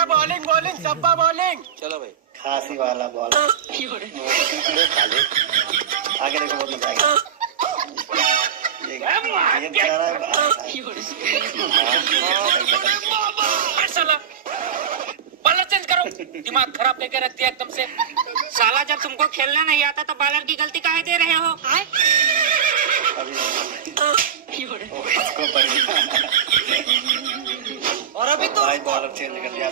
बेटा bowling bowling सब्बा bowling. चलो भाई खांसी वाला बॉल आगे देखो बहुत मजा आएगा। साला बॉलर चेंज करो, दिमाग खराब करके रख दिया एकदम से। साला जब तुमको खेलना नहीं आता तो बॉलर की गलती काहे दे रहे हो? और अभी तो बॉलर चेंज कर दिया।